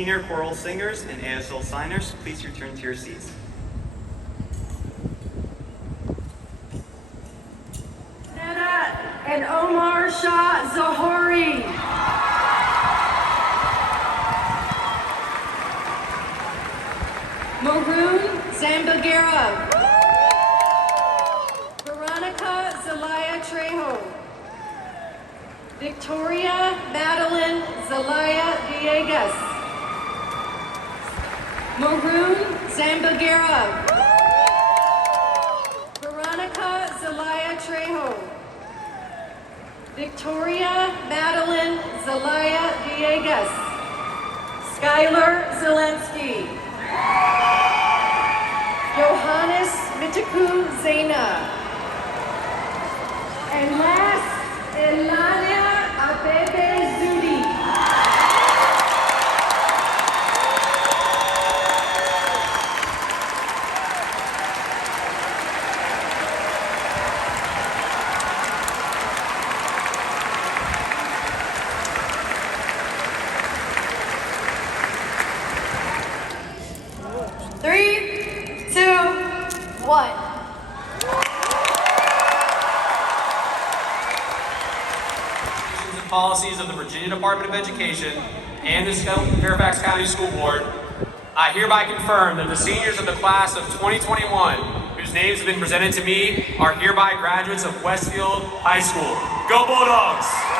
Senior choral singers and ASL signers, please return to your seats. Neda and Omar Shah Zahori. Maroon Zambagera. Veronica Zelaya Trejo. Victoria Madeline Zelaya Villegas. Maroon Zambagera. Veronica Zelaya Trejo. Victoria Madeline Zelaya Villegas. Skylar Zelensky. Johannes Mitaku Zena. And last, Elania Abebe Zudi. Three, two, one. And policies of the Virginia Department of Education and the Fairfax County School Board, I hereby confirm that the seniors of the class of 2021, whose names have been presented to me, are hereby graduates of Westfield High School. Go Bulldogs!